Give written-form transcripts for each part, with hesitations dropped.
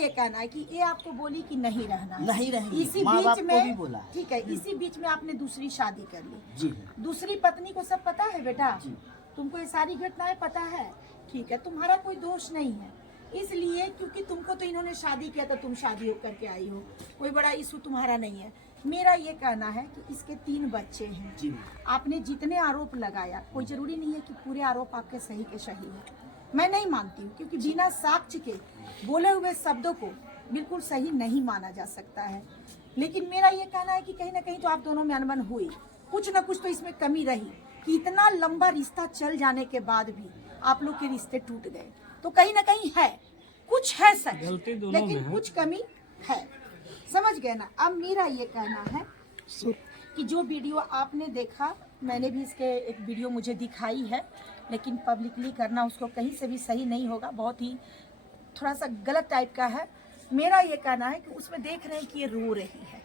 ये कहना है कि ये आपको बोली कि नहीं रहना, नहीं रहेंगी, इसी माँ बीच बाप को भी में बोला। ठीक है, इसी बीच में आपने दूसरी शादी कर ली। जी दूसरी पत्नी को सब पता है बेटा, जी। तुमको ये सारी घटनाएं पता है, ठीक है, तुम्हारा कोई दोष नहीं है, इसलिए क्योंकि तुमको तो इन्होंने शादी किया था, तुम शादी होकर के आई हो, कोई बड़ा इशू तुम्हारा नहीं है। मेरा ये कहना है कि इसके 3 बच्चे हैं जी। आपने जितने आरोप लगाया, कोई जरूरी नहीं है कि पूरे आरोप आपके सही के सही है, मैं नहीं मानती हूँ, क्योंकि बिना साक्ष्य के बोले हुए शब्दों को बिल्कुल सही नहीं माना जा सकता है। लेकिन मेरा ये कहना है कि कहीं ना कहीं तो आप दोनों में अनबन हुई, कुछ ना कुछ तो इसमें कमी रही कि इतना लंबा रिश्ता चल जाने के बाद भी आप लोग के रिश्ते टूट गए, तो कहीं ना कहीं है, कुछ है सच, लेकिन कुछ कमी है, समझ गए ना। अब मेरा ये कहना है कि जो वीडियो आपने देखा, मैंने भी इसके एक वीडियो मुझे दिखाई है, लेकिन पब्लिकली करना उसको कहीं से भी सही नहीं होगा, बहुत ही थोड़ा सा गलत टाइप का है। मेरा ये कहना है कि उसमें देख रहे हैं कि ये रो रही है,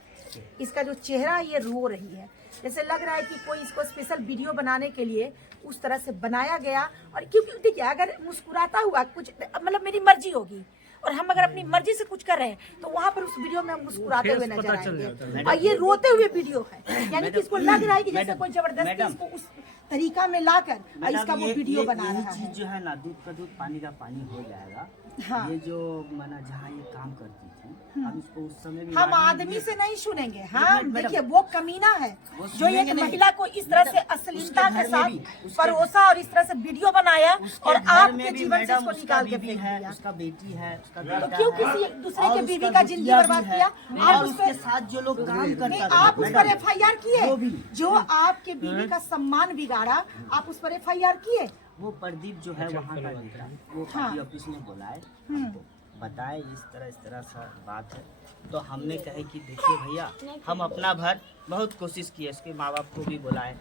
इसका जो चेहरा ये रो रही है, जैसे लग रहा है कि कोई इसको स्पेशल वीडियो बनाने के लिए उस तरह से बनाया गया। और क्योंकि देखिए, अगर मुस्कुराता हुआ कुछ, मतलब मेरी मर्जी होगी और हम अगर अपनी मर्जी से कुछ कर रहे हैं तो वहाँ पर उस वीडियो में हम मुस्कुराते हुए नजर आएंगे, और ये रोते हुए वीडियो है, यानी कि इसको लग रहा है कि जैसे कोई जबरदस्ती इसको उस तरीका में लाकर इसका वो वीडियो बना रहा है। चीज जो है ना, दूध का दूध पानी का पानी हो जाएगा। हाँ। ये जो माना जहाँ ये काम करती थी, हम इसको उस समय भी हम आदमी से नहीं सुनेंगे, हम देखिए वो कमीना है जो एक महिला को इस तरह से अश्लीलता के साथ परोसा और इस तरह से वीडियो बनाया और आपके जीवन से इसको निकाल के फेंक दिया। उसका बेटी है, उसका तो क्यों किसी दूसरे के बीवी का जिंदगी बर्बाद किया? आप उसके साथ जो लोग काम करते हैं, आप उस पर FIR किए, जो आपके बीवी का सम्मान बिगाड़ा, आप उस पर FIR किए। वो प्रदीप जो है वहाँ का बेटा, वो हाँ। ऑफिस में बुलाए, हमको बताए इस तरह सा बात है, तो हमने कहे कि देखिए भैया, हम अपना भर बहुत कोशिश किए, इसके माँ बाप को भी बुलाए।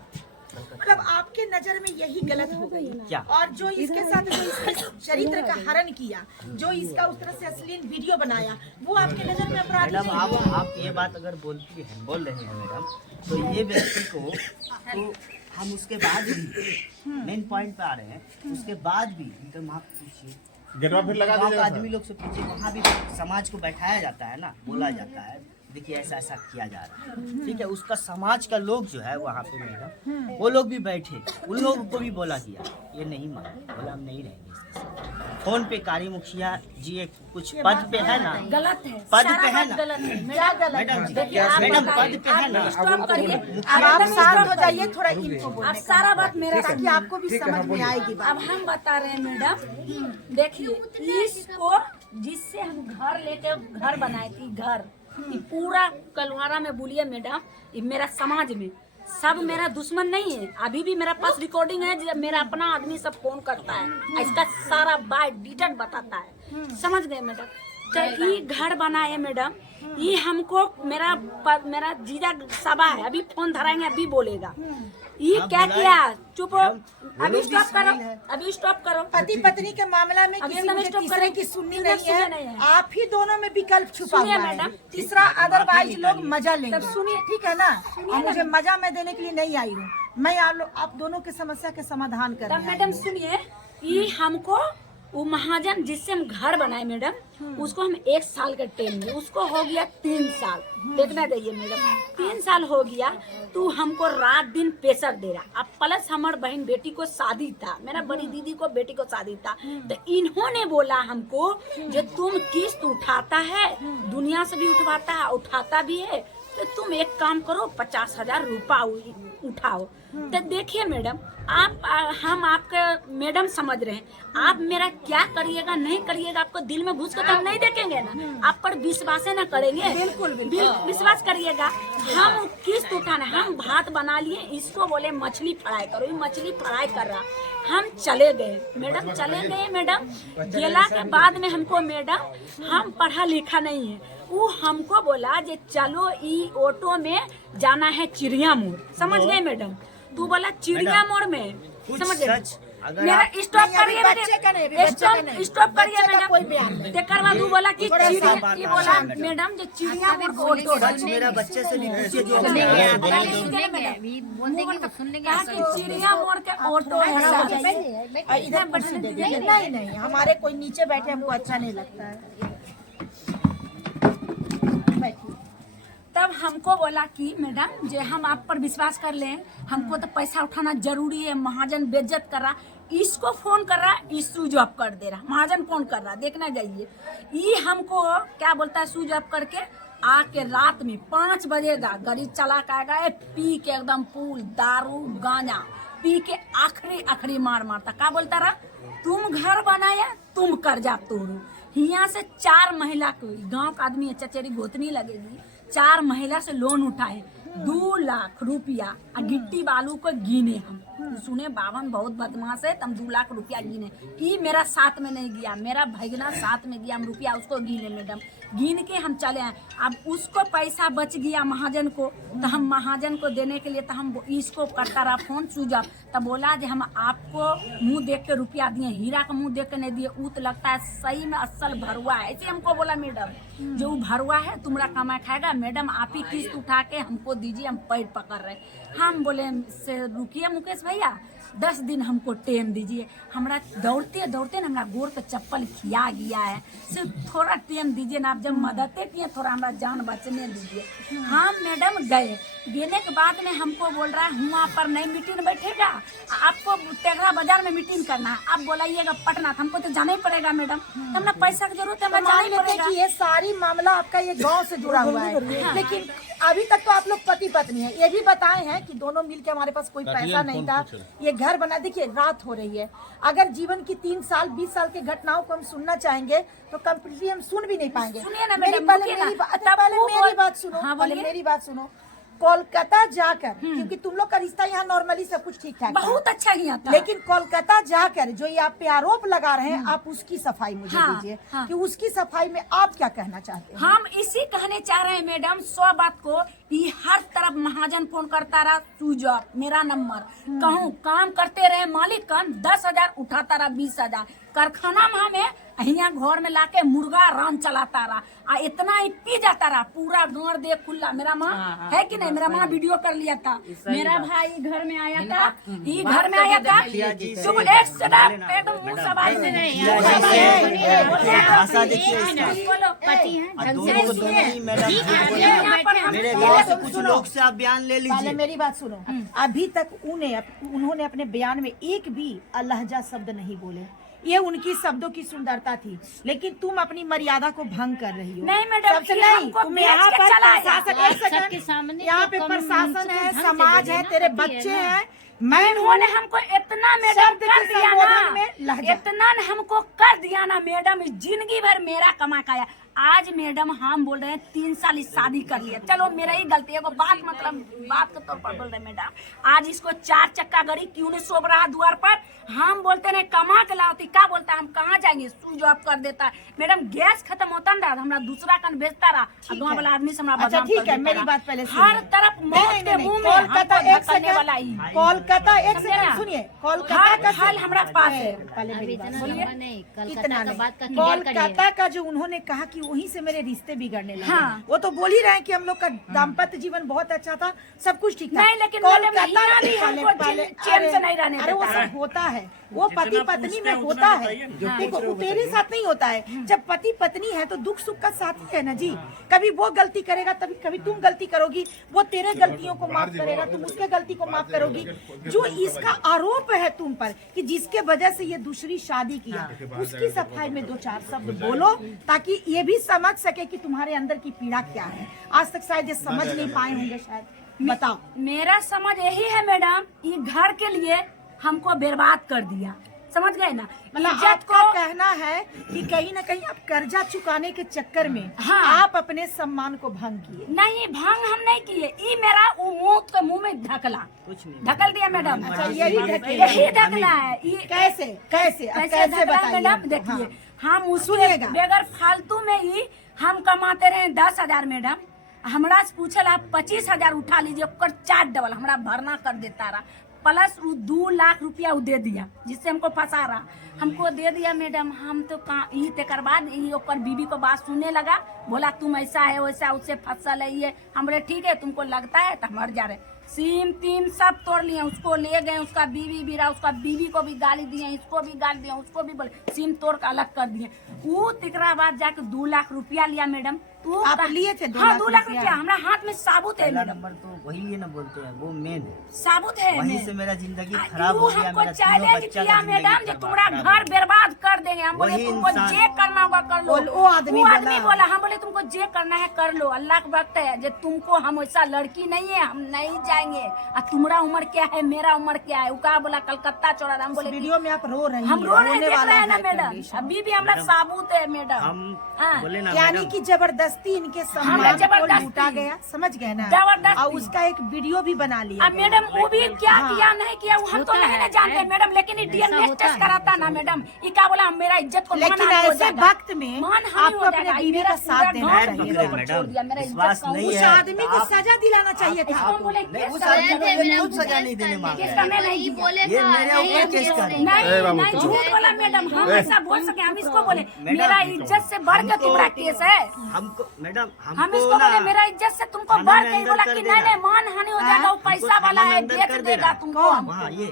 मतलब आपके नजर में यही गलत हो गई क्या? और जो इसके साथ जो इसके चरित्र का हरण किया, जो इसका उस तरह से अश्लील वीडियो बनाया, वो आपके नजर में अपराध मैडम, नहीं? आप ये बात अगर बोल रहे हैं मैडम, तो ये व्यक्ति को तो हम उसके बाद भी मेन पॉइंट पे आ रहे हैं, उसके बाद भी इनका माँ पूछिए, फिर लगा गाँव का आदमी लोग से पूछिए, वहाँ भी समाज को बैठाया जाता है ना, बोला जाता है देखिए ऐसा ऐसा किया जा रहा है, ठीक है। उसका समाज का लोग जो है वहाँ पे मैडम, वो लोग भी बैठे, उन लोगों को भी बोला गया, ये नहीं माने, बोला हम नहीं रहेंगे इसके साथ। फोन पे कारी मुखिया जी एक कुछ पद पे है ना, गलत है, पद पे है ना क्या गलत? मैडम जी, मैडम पद पे है ना, स्टॉप करिए, अब आप शांत हो जाइए थोड़ा, इनको आप बोलने सारा बात मेरा ताकि आपको भी समझ में आएगी बात। अब हम बता रहे हैं मैडम, देखिए इसको जिससे हम घर लेके घर बनाए थी, घर ये पूरा कलवारा में बोलिए मैडम, ये मेरा समाज में सब मेरा दुश्मन नहीं है, अभी भी मेरा पास रिकॉर्डिंग है, जब मेरा अपना आदमी सब फोन करता है, इसका सारा बात डिटेल बताता है, समझ गए मैडम। तो ये घर बनाए मैडम, ये हमको मेरा जीजा सबा है, अभी फोन धराएंगे, अभी बोलेगा ये क्या किया। चुप हो, अभी स्टॉप करो, अभी स्टॉप करो। पति पत्नी के मामला में किसी मुझे तीसरे की सुननी नहीं है, आप ही दोनों में विकल्प छुपा हुआ है, तीसरा अदरवाइज लोग मजा लेंगे। सुनिए, ठीक है ना, और मुझे मजा मैं देने के लिए नहीं आई हूँ, मैं आप दोनों के समस्या के समाधान कर। मैडम सुनिए, ये हमको वो महाजन जिससे हम घर बनाए मैडम, उसको हम 1 साल का टाइम दिए, उसको हो गया 3 साल, देखना चाहिए मैडम, 3 साल हो गया, तो हमको रात दिन प्रेशर दे रहा। अब प्लस हमारे बहन बेटी को शादी था, मेरा बड़ी दीदी को बेटी को शादी था, तो इन्होंने बोला हमको जो तुम किस्त उठाता है, दुनिया से भी उठवाता है, उठाता भी है, तो तुम एक काम करो 50,000 रुपया उठाओ। तो देखिए मैडम, हम आपका मैडम समझ रहे हैं, आप मेरा क्या करिएगा नहीं करिएगा, आपको दिल में घुस कर तो हम नहीं देखेंगे ना, आप पर विश्वास न करेंगे, बिल्कुल विश्वास करिएगा। हम किस्त उठाना, हम भात बना लिए, इसको बोले मछली फ्राई करो, ये मछली फ्राई कर रहा, हम चले गए मैडम, चले गए मैडम, गेला के बाद में हमको मैडम, हम पढ़ा लिखा नहीं है, वो हमको बोला जे चलो ई ऑटो में जाना है चिड़िया मोड़, समझ गए मैडम, तू बोला चिड़िया मोड़ में, समझ गए मेरा स्टॉप करिए स्टॉप करिए मैडम, देखकर बाद वो बोला कि ये बोला मैडम जो चिड़िया मोड़ को ऑटो, मेरा बच्चे से भी पूछिए जो चिड़िया मोड़ के ऑटो इधर नहीं, हमारे कोई नीचे बैठे हमको अच्छा नहीं लगता है। हमको बोला कि मैडम जे हम आप पर विश्वास कर लें, हमको तो पैसा उठाना जरूरी है, महाजन बेइज्जत कर रहा, इसको फोन कर रहा, इस स्विच ऑफ कर दे रहा, महाजन फोन कर रहा, देखना जाइए। ये हमको क्या बोलता है, स्विच ऑफ करके आके रात में 5 बजेगा गाड़ी चला के आएगा, पी के एकदम फूल दारू गांजा पी के आखिरी मार मारता। क्या बोलता रहा, तुम घर बनाया तुम कर्जा तोड़ो। यहाँ से 4 महिला को, गांव का आदमी है, चचेरी गोतनी लगेगी, 4 महिला से लोन उठाए 2 लाख रुपया, गिट्टी बालू को गिने हम। सुने बावन बहुत बदमाश है, तम 2 लाख रुपया गिने। ई मेरा साथ में नहीं गया, मेरा भैगना साथ में गया, हम रुपया उसको गिने मैडम, गिन के हम चले आए। अब उसको पैसा बच गया महाजन को, तो हम महाजन को देने के लिए तो हम इसको करता रहा फोन सूझा, तब बोला जे हम आपको मुंह देख के रुपया दिए, हीरा का मुंह देख के नहीं दिए, ऊ तो लगता है सही में असल भरुआ है। ऐसे हमको बोला मैडम जो भरुआ है तुम्हारा कमा खाएगा, मैडम आप ही किस्त उठा के हमको दीजिए, हम पैर पकड़ रहे। हम बोले से रुकिए मुकेश भैया 10 दिन हमको टाइम दीजिए। हमरा दौड़ते दौड़ते ना हमारा गोर पे चप्पल खिया गया है, सिर्फ थोड़ा टाइम दीजिए ना, आप जब मदद किए थोड़ा हमारा जान बचने दीजिए। हम मैडम गए, देने के बाद में हमको बोल रहा है वहाँ पर नहीं मीटिंग बैठेगा, आपको तेघरा बाजार में मीटिंग करना है, आप बुलाइएगा पटना, तो हमको तो जाना ही पड़ेगा मैडम, तो हमरा पैसा की जरूरत है, हमें जाना ही पड़ेगा। ये सारी मामला आपका ये गांव से जुड़ा हुआ है, लेकिन अभी तक तो आप लोग पति पत्नी हैं। ये भी बताए हैं कि दोनों मिलके हमारे पास कोई पैसा नहीं था, ये घर बना। देखिए रात हो रही है, अगर जीवन की 3 साल 20 साल की घटनाओं को हम सुनना चाहेंगे तो कंप्लीटली हम सुन भी नहीं पाएंगे। सुनिए ना मेरी मैडम, पहले रुकिए ना। मेरी बात तब पहले वो मेरी बात सुनो, हाँ, पहले बोलिए। मेरी बात सुनो। कोलकाता जाकर, क्योंकि तुम लोग का रिश्ता यहाँ नॉर्मली सब कुछ ठीक ठाक था, बहुत अच्छा किया था, लेकिन कोलकाता जाकर जो ये आप पे आरोप लगा रहे हैं, आप उसकी सफाई मुझे हाँ, दीजिए हाँ। कि उसकी सफाई में आप क्या कहना चाहते हैं? हम इसी कहने चाह रहे हैं मैडम 100 बात को, ये हर तरफ महाजन फोन करता रहा, सूझा मेरा नंबर, कहूँ काम करते रहे मालिक कन 10,000 उठाता रहा, 20,000 कारखाना में हमें यहाँ घर में लाके मुर्गा रान चलाता रहा, इतना ही पी जाता रहा, पूरा घर दे खुला। मेरा माँ है कि नहीं, मेरा माँ वीडियो कर लिया था, मेरा भाई घर में आया था, ये घर में आया था, तुम एक सेकंड एकदम मुंह सवाल से भाषा देखिए इसका। और दोनों को दोनों ही मैडम झूठ बोले। मेरे गाँव से कुछ लोग से आप बयान ले पहले लीजिए। मेरी बात सुनो, अभी तक उन्होंने अपने बयान में एक भी अलहजा शब्द नहीं बोले, ये उनकी शब्दों की सुंदरता थी, लेकिन तुम अपनी मर्यादा को भंग कर रही हो। नहीं मैडम, सबसे ये नहीं, हमको तुम बेच यहाँ के पर चला प्रशासन, है। एक सेकंड, यहाँ पे प्रशासन है, समाज है, तेरे बच्चे हैं, मैं इन्होंने हमको इतना मैडम शब्द के कर दिया संबोधन में ना, लहजा। इतना न हमको कर दिया ना मैडम, जिंदगी भर मेरा कमा खाया। आज मैडम हम बोल रहे हैं 3 साल इस शादी कर लिया, चलो मेरा ही गलती है, वो बात मतलब बात के तौर पर बोल रहे हैं मैडम। आज इसको 4 चक्का गाड़ी क्यों नहीं सोच रहा द्वार पर, हम बोलते नहीं कमा के लाती, क्या बोलता है हम कहाँ जाएंगे, स्विच ऑफ कर देता है मैडम। गैस खत्म होता ना हमारा दूसरा कन बेचता रहा, गाँव वाला आदमी से हमारा अच्छा बदनाम ठीक कर है, देता मेरी रहा। बात पहले हर तरफ मौत के मुंह में कोलकाता, हमको एक धक्कने वाला ही। सेकंड, कोलकाता, एक समझे ना? सेकंड सुनिए, कोलकाता हर का हाल हमारा पास है। पहले मेरी बात सुनिए। कितना नहीं, बात का क्लियर करिए। कोलकाता का जो उन्होंने कहा कि वहीं से मेरे रिश्ते बिगड़ने लगे, हाँ। वो तो बोल ही रहे हैं कि हम लोग का दाम्पत्य जीवन बहुत अच्छा था, सब कुछ ठीक था। नहीं, लेकिन मैडम हीरा भी हमको चैन से नहीं रहने अरे वो देता है। सब होता है, वो पति पत्नी में होता है, देखो वो तेरे साथ नहीं होता है। जब पति पत्नी है तो दुख सुख का साथ ही है ना जी, कभी वो गलती करेगा तभी कभी तुम गलती करोगी, वो तेरे गलतियों को माफ करेगा, तुम उसके गलती को माफ करोगी। जो इसका आरोप है तुम पर कि जिसके वजह से ये दूसरी शादी किया, उसकी सफाई में 2-4 शब्द बोलो, ताकि ये भी समझ सके कि तुम्हारे अंदर की पीड़ा क्या है। आज तक शायद ये समझ नहीं पाए होंगे, शायद बताओ। मेरा समझ यही है मैडम, ये घर के लिए हमको बर्बाद कर दिया, समझ गए ना। मतलब इज्जत आपका को कहना है कि कहीं ना कहीं आप कर्जा चुकाने के चक्कर में हाँ। आप अपने सम्मान को भंग किए। नहीं, भंग हम नहीं किए, ये मेरा मुंह में ढकला, कुछ नहीं ढकल दिया मैडम। अच्छा, यही ढके- यही ढकला है ये। कैसे कैसे अब कैसे कैसे ढकला बताइए मैडम, हमको? देखिए हाँ। हम उसके सुनिएगा। बगैर फालतू में ही हम कमाते रहे 10,000 मैडम, हमरा से पूछल आप 25,000 उठा लीजिए, ओकर 4 डबल हमरा भरना कर देता रहा, प्लस 2 लाख रुपया वो दे दिया, जिससे हमको फंसा रहा, हमको दे दिया मैडम। हम तो ई तेकर बाद ओकर बीबी को बात सुनने लगा, बोला तुम ऐसा है वैसा, उससे फसल है ये। हम बोले ठीक है, तुमको लगता है तो मर जा रहे, सीम तीम सब तोड़ लिए, उसको ले गए, उसका बीवी भी रहा, उसका बीवी को भी गाली दिए, इसको भी गाली दिए, उसको भी बोले सीम तोड़ कर अलग कर दिए। वो तिकरा बाद जाके 2 लाख रुपया लिया मैडम, तू आप लिए थे 2 हाँ लाख 2 लाख रुपया? रुपया हमारा हाथ में साबुत है पहला मैडम, नंबर तो वही ये ना बोलते हैं, वो मेन है। साबुत है वहीं मैं। से मेरा जिंदगी आ, खराब तू हो गया, हमको मेरा तीनों चैलेंज बच्चा किया का मैडम जिंदगी जो तुम्हारा खराब घर हो गया। बर्बाद कर देंगे। हम बोले वही तुमको इंसान- जे करना होगा कर लो। वो आदमी बोला हम बोले तुमको जे करना है कर लो, अल्लाह का वक्त है। जो तुमको हम वैसा लड़की नहीं है, हम नहीं जाएंगे। और तुम्हारा उम्र क्या है, मेरा उम्र क्या है? उका बोला कलकत्ता चौड़ा। हम बोले वीडियो में आप रो रही हम हैं, रो रहे रोने देख वाला रहे हैं ना है मैडम, condition। अभी भी हमारा साबुत है मैडम। हम हाँ। बोले ना यानी मैडम, कि जबरदस्ती इनके सम्मान को जबरदस्ती। लूटा गया, समझ गए ना? जबरदस्ती। और उसका एक वीडियो भी बना लिया अब गया। मैडम वो भी क्या हाँ। किया नहीं किया वो हम तो नहीं ना जानते मैडम, लेकिन डीएनए टेस्ट कराता ना मैडम। ये क्या बोला मेरा इज्जत को लेकिन मानहानि हो ऐसे जाएगा। वक्त में मानहानि आपको हो अपने जाएगा। बीवी मेरा का साथ पूरा देना गाँव चाहिए वीडियो था। पर छोड़ दिया, मेरा विश्वास इज्जत का नहीं उस है। आदमी को सजा दिलाना चाहिए था। हम बोले नहीं, केस उस कर आदमी को दिया। ये खुद सजा नहीं देने मांग केस रहे करने हैं। नहीं दिया। ये मेरे ऊपर केस कर रहे हैं। नहीं नहीं झूठ बोला मैडम, हम ऐसा बोल सके? हम इसको बोले मेरा इज्जत से बढ़ के तुम्हारा केस है। हमको मैडम हम इसको बोले मेरा इज्जत से तुमको थाना बढ़ में के अंदर बोला कर कि देना। नहीं नहीं मानहानि हो जाएगा, वो पैसा वाला है बेच देगा तुमको। वहाँ ये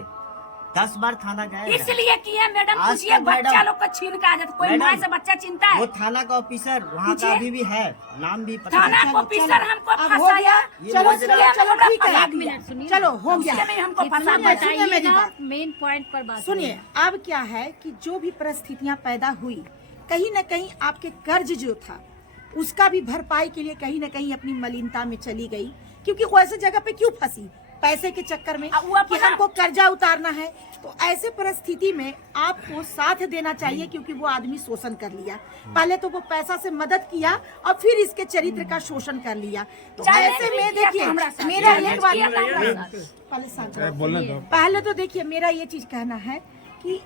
10 बार थाना गए। इसलिए किए मैडम, आज पूछिए तक बच्चा मैडम- लोग को छीन के आ जाता। कोई मैडम, माँ से बच्चा चिंता है? वो थाना का ऑफिसर वहाँ का अभी भी है, नाम भी पता थाना नहीं। को ऑफिसर हमको अब हो फंसाया। गया। ये चलो मुजरा- चलो चलो हमरा ठीक है, फंसा एक दिया। मिनट चलो हो गया। उसके में हमको फंसा सुनिए, दिया। सुनिए मेरी बात। मेन पॉइंट पर बात सुनिए, अब क्या है कि जो भी परिस्थितियां पैदा हुई, कहीं न कहीं आपके कर्ज जो था उसका भी भरपाई के लिए कहीं न कहीं अपनी मलिनता में चली गई। क्योंकि वो ऐसे जगह पे क्यों फंसी? पैसे के चक्कर में अब वो अपना- कि हमको कर्जा उतारना है। तो ऐसे परिस्थिति में आपको साथ देना चाहिए, क्योंकि वो आदमी शोषण कर लिया। पहले तो वो पैसा से मदद किया और फिर इसके चरित्र का शोषण कर लिया। तो चैलेंज ऐसे भी में किया था देखिए हमरा साथ। मेरा चैलेंज एक बात किया था हमरा साथ। पहले साथ पहले तो देखिए मेरा ये चीज कहना है कि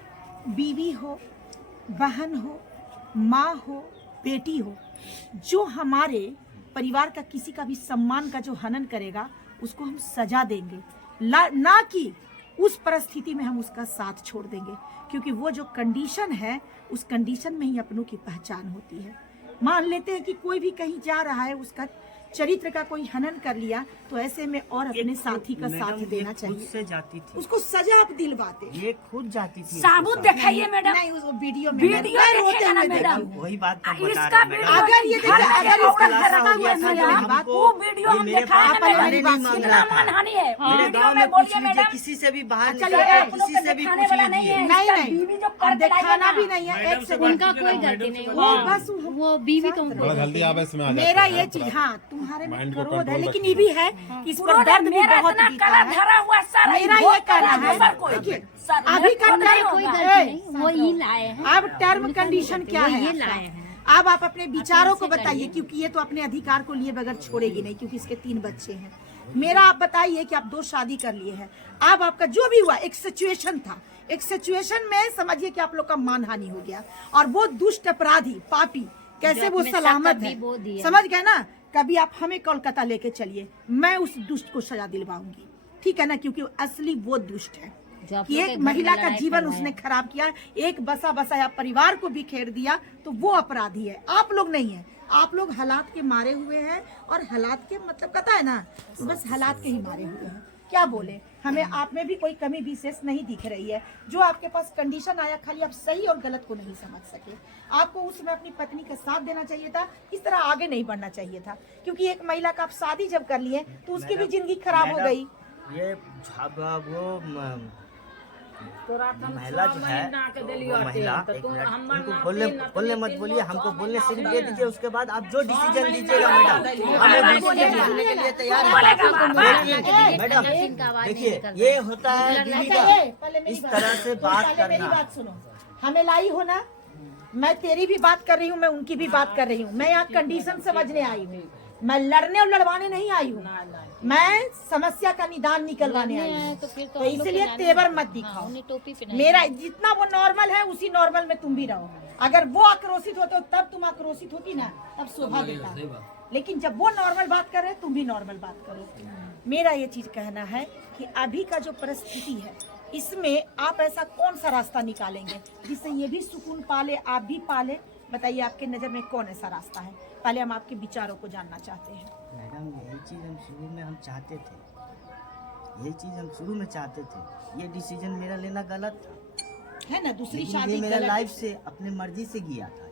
बीवी हो, बहन हो, माँ हो, बेटी हो, जो हमारे परिवार का किसी का भी सम्मान का जो हनन करेगा उसको हम सजा देंगे, ना कि उस परिस्थिति में हम उसका साथ छोड़ देंगे। क्योंकि वो जो कंडीशन है उस कंडीशन में ही अपनों की पहचान होती है। मान लेते हैं कि कोई भी कहीं जा रहा है, उसका चरित्र का कोई हनन कर लिया, तो ऐसे में और अपने साथी का साथ मैडम, देना ये खुद चाहिए। से जाती थी, उसको सजा आप दिलवाते। ये खुद जाती थी। साबुत दिखाइए मैडम, नहीं, उस वीडियो में वीडियो मैं रोते देखेगा ना हुए मैडम। देखी। वही बात तो बता इसका रहे हैं वीडियो मैडम। अगर ये देखिए, अगर इसका खुलासा रखा हो गया हुआ था है जो मेरी बात, हमको- वो वीडियो ये हम मेरे दिखाए पापा हैं मैंने मैडम। नहीं मांग कितना रहा था। मानहानि है मेरे वीडियो गांव में में पूछ बोलिए लीजिए, मैडम। किसी से भी बाहर चलिए, निकल आप किसी से भी दिखाने पूछ वाला नहीं लीजिए। है। नहीं इसका नहीं, बीवी जो और कर के दिखाना लाएगा भी नहीं है। एक सेकंड, उनका कोई गलती नहीं, वो बस वो बीवी तो बड़ा जल्दी आप इसमें आ जाते मेरा हैं। ये चीज, हाँ तुम्हारे में माइंड को क्रोध है, कंट्रोल लेकिन रखिए। ये भी है कि इस पर उन्होंने दर्द भी मेरा बहुत इतना बीता कला है। धरा हुआ सर, मेरा ये कहना है, सर कोई देखिए, सर, अभी का मेरा टाइम कोई होगा। गलती नहीं, वो ही लाए हैं। अब टर्म कंडीशन क्या वो है ये आपका? लाए हैं। अब आप अपने विचारों को बताइए, क्योंकि ये तो अपने अधिकार को लिए बगैर छोड़ेगी नहीं, क्योंकि इसके 3 बच्चे हैं। मेरा आप बताइए कि आप 2 शादी कर लिए हैं। अब आपका जो भी हुआ एक सिचुएशन था, एक सिचुएशन में समझिए कि आप लोग का मानहानि हो गया, और वो दुष्ट अपराधी पापी कैसे जो वो अपने सलामत साथ है, भी वो दिया। समझ गए ना? कभी आप हमें कोलकाता लेके चलिए, मैं उस दुष्ट को सजा दिलवाऊंगी, ठीक है ना? क्योंकि असली वो दुष्ट है जो आप कि लोग एक के घर महिला में का लड़ाई जीवन करवाया। उसने खराब किया, एक बसा बसाया परिवार को बिखेर दिया, तो वो अपराधी है, आप लोग नहीं है। आप लोग हालात के मारे हुए हैं, और हालात के मतलब पता है ना, तो बस हालात के ही मारे हुए हैं। क्या बोले, हमें आप में भी कोई कमी विशेष नहीं दिख रही है। जो आपके पास कंडीशन आया, खाली आप सही और गलत को नहीं समझ सके। आपको उस समय अपनी पत्नी का साथ देना चाहिए था, इस तरह आगे नहीं बढ़ना चाहिए था। क्योंकि एक महिला का आप शादी जब कर लिए तो उसकी भी जिंदगी खराब हो मैडम, गई। ये वो महिला जो है, वो महिला, एक मिनट, उनको बोलने मत बोलिए, हमको बोलने सिर्फ दे दीजिए। उसके बाद आप जो डिसीजन दीजिएगा मैडम, हमें डिसीजन सुनने के लिए तैयार है। लेकिन मैडम देखिए, ये होता है बीवी का पहले मेरी इस बात तरह से सुनो, बात पहले मेरी करना। बात सुनो। हमें लाई हो ना, मैं तेरी भी बात कर रही हूँ, मैं उनकी भी बात कर रही हूँ। मैं यहाँ कंडीशन समझने आई हूँ, मैं लड़ने और लड़वाने नहीं आई हूँ। मैं समस्या का निदान निकलवाने आई हूँ। तो फिर तो इसलिए तेवर मत दिखाओ। टोपी पे मेरा जितना वो नॉर्मल है उसी नॉर्मल में तुम भी रहो। अगर वो आक्रोशित होते हो तब तुम आक्रोशित होती ना, तब शोभा देता। लेकिन जब वो नॉर्मल बात कर रहे हैं, तुम भी नॉर्मल बात करो। मेरा ये चीज कहना है कि अभी का जो परिस्थिति है, इसमें आप ऐसा कौन सा रास्ता निकालेंगे जिससे ये भी सुकून पाले, आप भी पाले? बताइए, आपके नजर में कौन ऐसा रास्ता है? पहले हम आपके विचारों को जानना चाहते हैं। मैडम, यही चीज़ हम शुरू में हम चाहते थे, यही चीज़ हम शुरू में चाहते थे। ये डिसीजन मेरा लेना गलत था, है ना? दूसरी लेकिन शादी ये मेरा गलत- लाइफ से अपने मर्जी से किया था।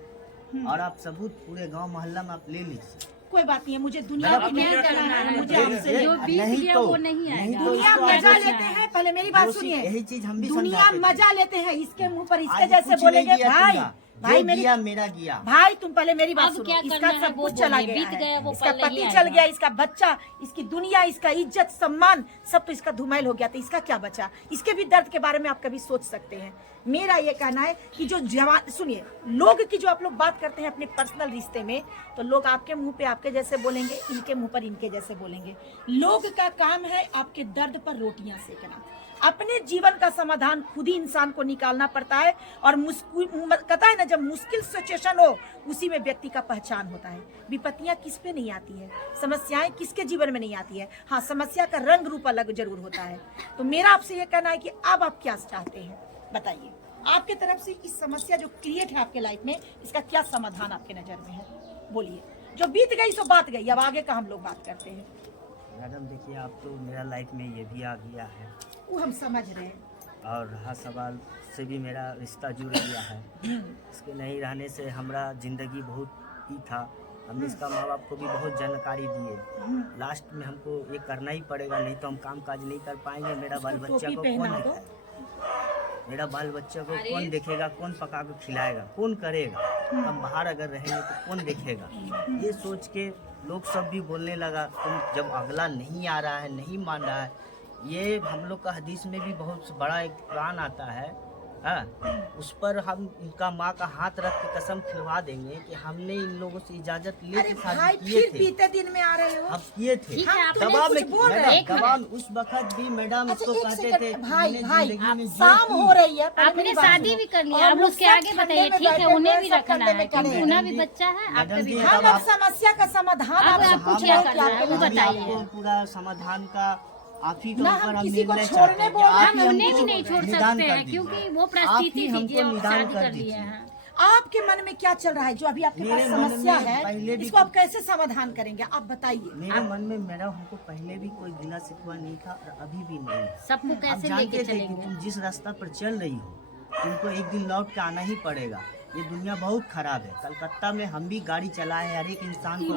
और आप सबूत पूरे गांव मोहल्ला में आप ले लीजिए। कोई बात नहीं है, मुझे दुनिया मेरा की नहीं करना करना है, है, मुझे ये- आपसे ये- जो बीत नहीं गया तो- वो नहीं आएगा। तो दुनिया इसको मजा आगे- लेते हैं। पहले मेरी बात दोषी- सुनिए, यही चीज हम भी दुनिया समझाते थे। मजा लेते हैं, इसके मुंह पर इसके आज जैसे कुछ बोलेंगे नहीं किया भाई तुमने। भाई जो मेरी किया मेरा किया। भाई तुम पहले मेरी बात अब सुनो, क्या इसका करना है सब वो कुछ चला बोलिए, गया बीत गया है, वो इसका पल पति नहीं चल आएगा। गया, इसका बच्चा, इसकी दुनिया, इसका इज्जत सम्मान सब तो इसका धुमैल हो गया, तो इसका क्या बचा? इसके भी दर्द के बारे में आप कभी सोच सकते हैं। मेरा ये कहना है कि जो जवान, सुनिए, लोग की जो आप लोग बात करते हैं अपने पर्सनल रिश्ते में, तो लोग आपके मुंह पे आपके जैसे बोलेंगे, इनके मुंह पर इनके जैसे बोलेंगे। लोग का काम है आपके दर्द पर रोटियां सेकना। अपने जीवन का समाधान खुद ही इंसान को निकालना पड़ता है, और कहता है ना, जब मुश्किल सिचुएशन हो उसी में व्यक्ति का पहचान होता है। विपत्तियां किस पे नहीं आती है, समस्याएं किसके जीवन में नहीं आती है। हाँ, समस्या का रंग रूप अलग जरूर होता है। तो मेरा आपसे ये कहना है कि अब आप क्या चाहते हैं, बताइए। आपके तरफ से इस समस्या जो क्रिएट है आपके लाइफ में, इसका क्या समाधान आपके नजर में है, बोलिए। जो बीत गई सो बात गई, अब आगे का हम लोग बात करते हैं। मैडम देखिए, आप तो मेरा लाइफ में ये भी आ गया है, वो हम समझ रहे हैं। और रहा सवाल से भी मेरा रिश्ता जुड़ गया है। इसके नहीं रहने से हमारा जिंदगी बहुत ही था। हमने इसका माँ बाप को भी बहुत जानकारी दिए। लास्ट में हमको ये करना ही पड़ेगा, नहीं तो हम काम काज नहीं कर पाएंगे। मेरा बाल इसको बच्चा टोपी को पहना कौन दो। देखेगा? मेरा बाल बच्चा को कौन देखेगा? कौन पका के खिलाएगा? कौन करेगा? हम बाहर अगर रहेंगे तो कौन देखेगा? ये सोच के लोग सब भी बोलने लगा, तुम जब अगला नहीं आ रहा है, नहीं मान रहा है। ये हम लोग का हदीस में भी बहुत बड़ा एक कुरान आता है, हाँ, उस पर हम इनका माँ का हाथ रख के कसम खिलवा देंगे कि हमने इन लोगों से इजाजत ले अरे के शादी भाई, किए फिर थे। बीते दिन में आ रहे हो। हम किए थे। ठीक है, आप तो दबाव कुछ में बोल रहे मैडम, हैं। एक मिनट। दबाव में उस वक्त भी मैडम अच्छा, इसको एक कहते सेकंड, थे, भाई तुमने भाई जिंदगी में जो शाम की- हो रही है, पहले आपने मेरी बात शादी सुनो। भी कर लिया, और अब लोग उसके सब आगे ठंडे बताइए। में ठीक है, बैठे उन्हें हुए भी सब रखना ठंडे है में क्योंकि खड़े उन्हें हैं। भी बच्चा है, आपका मैडम भी जी, है। हम अब अब समस्या का समाधान अब आपसे आपको पूछ क्या रहे हैं कि करना है, आपके वो नजर में बताइए। क्या है। आपको पूरा समाधान का आप ही के ना ऊपर हम हम किसी को निर्णय छोड़ने चाहते हैं कि बोल आप रहे हम ही उन्हें हमको भी नहीं छोड़ निदान सकते कर हैं दीजिए। क्योंकि वो आप परिस्थिति ही थी हमको कि अब निदान शादी कर कर लिए दीजिए। हैं। आपके मन में क्या चल रहा है, जो अभी आपके मेरे पास मन समस्या में है, पहले भी- इसको आप कैसे समाधान करेंगे, आप बताइए। मेरे मन में मेरा हमको पहले भी कोई गिला शिकवा नहीं था और अभी भी नहीं है। सबको आप कैसे जानते लेके थे कि चलेंगे? तुम जिस रास्ता पर चल रही हो, तुमको एक दिन लौट के आना ही पड़ेगा। ये दुनिया बहुत खराब है। कलकत्ता में हम भी गाड़ी चलाए हैं, हर एक इंसान को